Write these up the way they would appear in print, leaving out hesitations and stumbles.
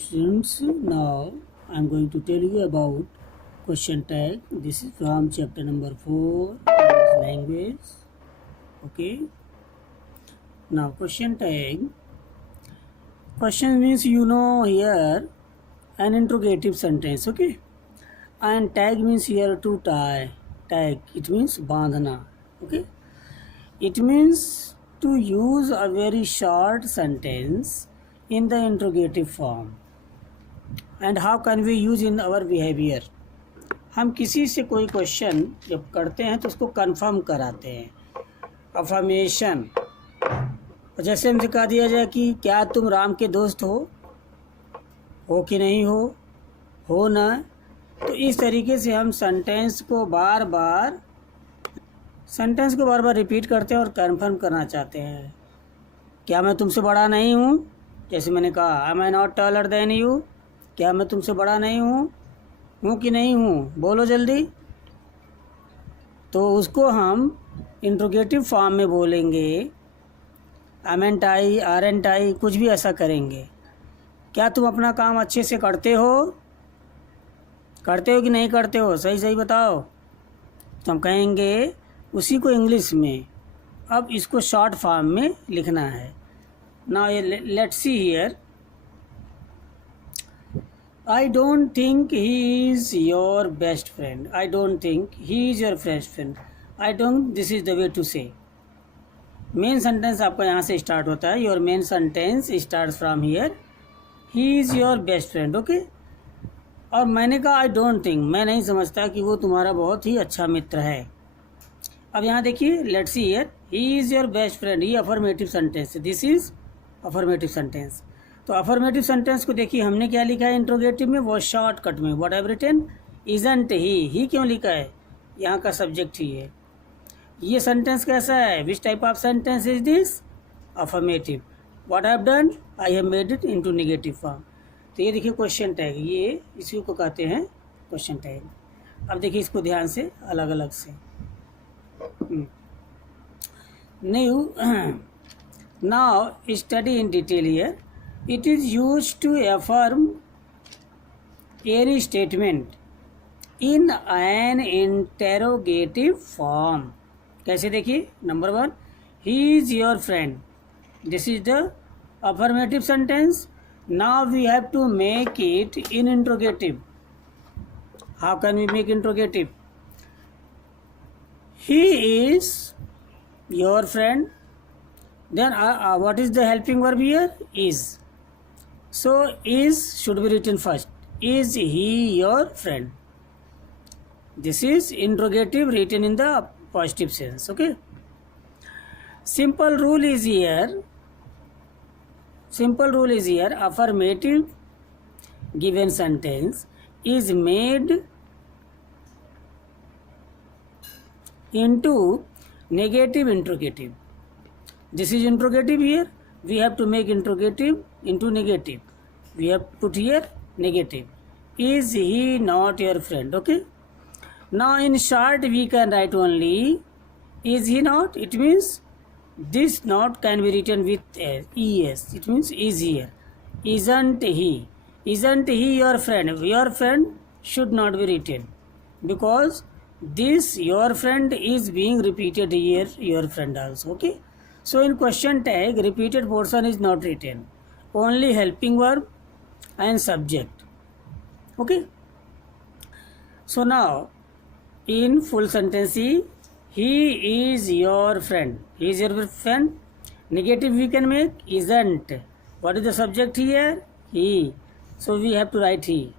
students, now I am going to tell you about question tag. This is from chapter number 4, language. Okay. Now question tag. Question means here an interrogative sentence. Okay. And tag means here to tie. Tag. It means bandhana. Okay. It means to use a very short sentence in the interrogative form. And how can we use in our behavior? हम किसी से कोई question जब करते हैं तो उसको confirm कराते हैं, अफर्मेशन। जैसे हमसे कहा दिया जाए कि क्या तुम राम के दोस्त हो कि नहीं हो ना, तो इस तरीके से हम सेंटेंस को बार बार रिपीट करते हैं और कंफर्म करना चाहते हैं। क्या मैं तुमसे बड़ा नहीं हूँ? जैसे मैंने कहा, am I not taller than you? क्या मैं तुमसे बड़ा नहीं हूँ कि नहीं हूँ? बोलो जल्दी। तो उसको हम इंट्रोगेटिव फॉर्म में बोलेंगे, एमेंट आई, आरेंट आई, कुछ भी ऐसा करेंगे। क्या तुम अपना काम अच्छे से करते हो कि नहीं करते हो? सही बताओ। तो हम कहेंगे उसी को इंग्लिश में। अब इसको शॉर्ट फॉर्म में लिखना है। Now let's see here, I don't think he is your best friend. I don't think he is your best friend. I don't, this is the way to say. Main sentence आपका यहाँ से start होता है। Your main sentence start from here, he is your best friend. Okay. और मैंने कहा I don't think, मैं नहीं समझता कि वो तुम्हारा बहुत ही अच्छा मित्र है। अब यहाँ देखिए, let's see here, he is your best friend, ये affirmative sentence, this is affirmative sentence. तो अफर्मेटिव सेंटेंस को देखिए हमने क्या लिखा है इंट्रोगेटिव में, वो शॉर्टकट में, what have written, isn't he क्यों लिखा है? यहाँ का सब्जेक्ट ही है। ये सेंटेंस कैसा है? Which type of sentence is this? Affirmative. What have done, I have made it into negative form. तो ये देखिए क्वेश्चन टैग, ये इसी को कहते हैं क्वेश्चन टैग। अब देखिए इसको ध्यान से अलग अलग से। Now study in detail here. It is used to affirm any statement in an interrogative form. कैसे देखिए, number 1, he is your friend. This is the affirmative sentence. Now we have to make it in interrogative. How can we make interrogative? He is your friend. Then what is the helping verb here? Is. So is should be written first. Is he your friend? This is interrogative written in the positive sense. Okay. Simple rule is here. Affirmative given sentence is made into negative interrogative. This is interrogative here. We have to make interrogative into negative. We have put here negative. Is he not your friend? Okay. Now in short we can write only is he not. It means this not can be written with es. It means is here. Isn't he your friend? Your friend should not be written because this your friend is being repeated here, your friend also. Okay. So in question tag, repeated portion is not written, only helping verb and subject. Okay. So now in full sentence, he is your friend. He is your friend. Negative we can make isn't. What is the subject here? He. So we have to write he.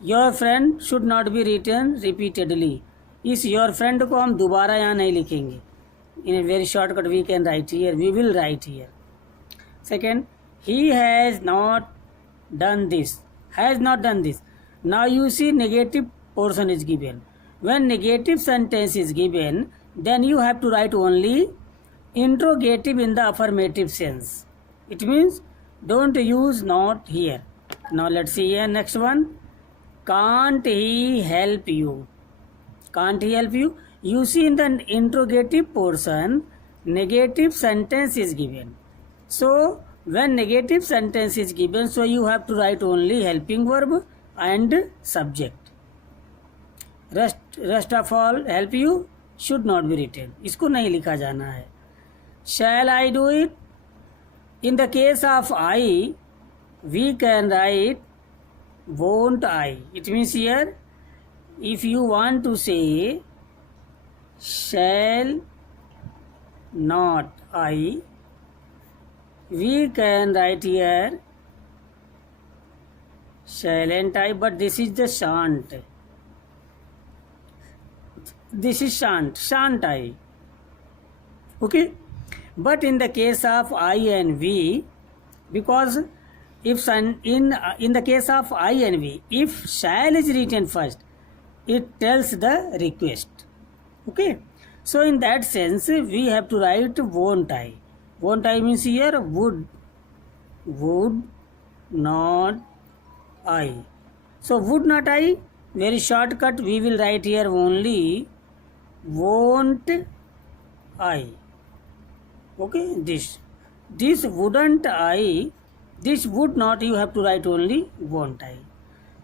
Your friend should not be written repeatedly. इस your friend को हम दोबारा यहाँ नहीं लिखेंगे. In a very shortcut we can write here, we will write here. Second, he has not done this. Now you see negative portion is given. When negative sentence is given, then you have to write only interrogative in the affirmative sense. It means don't use not here. Now let's see here next one. Can't he help you? You see in the interrogative portion, negative sentence is given. So when negative sentence is given, so you have to write only helping verb and subject. Rest of all help you should not be written. इसको नहीं लिखा जाना है. Shall I do it? In the case of I, we can write won't I. It means here, if you want to say shall not I, we can write here shan't I, but this is the shan't. This is shan't I. Okay? But in the case of I and we, because if in the case of I and we, if shall is written first, it tells the request. Okay? So in that sense, we have to write won't I. Won't I means here would not I. So would not I, very shortcut, we will write here only won't I. Okay, this wouldn't I, this would not, you have to write only won't I.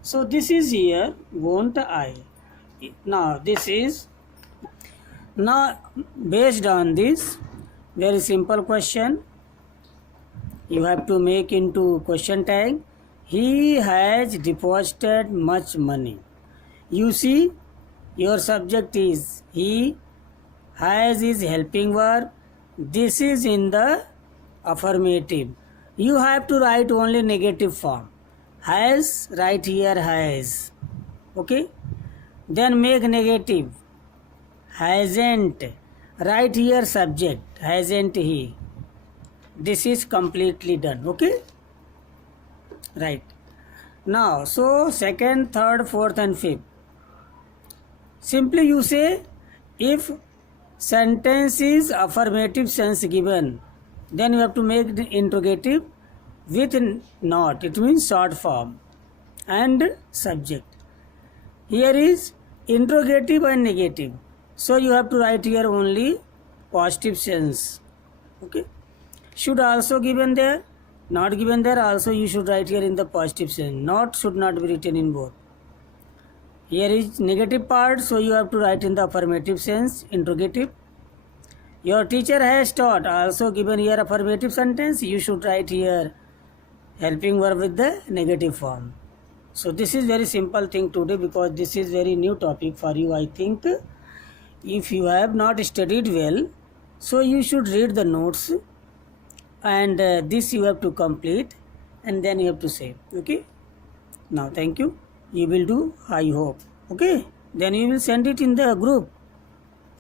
So this is here won't I. Now this is, now based on this very simple question, you have to make into question tag, he has deposited much money. You see, your subject is he, has is helping verb, this is in the affirmative. You have to write only negative form. Has, write here has. Okay? Then make negative. Hasn't, write here subject. Hasn't he. This is completely done. Okay? Right. Now, so second, third, fourth and fifth. Simply you say, if sentence is affirmative sense given, then you have to make the interrogative with not. It means short form and subject. Here is interrogative and negative. So you have to write here only positive sense. Okay. Should also given there, not given there, also you should write here in the positive sense. Not should not be written in both. Here is negative part, so you have to write in the affirmative sense, interrogative. Your teacher has taught, also given here affirmative sentence, you should write here helping verb with the negative form. So this is very simple thing today, because this is very new topic for you. I think if you have not studied well, so you should read the notes, and this you have to complete, and then you have to save. Okay? Now thank you. You will do, I hope. Okay? Then you will send it in the group.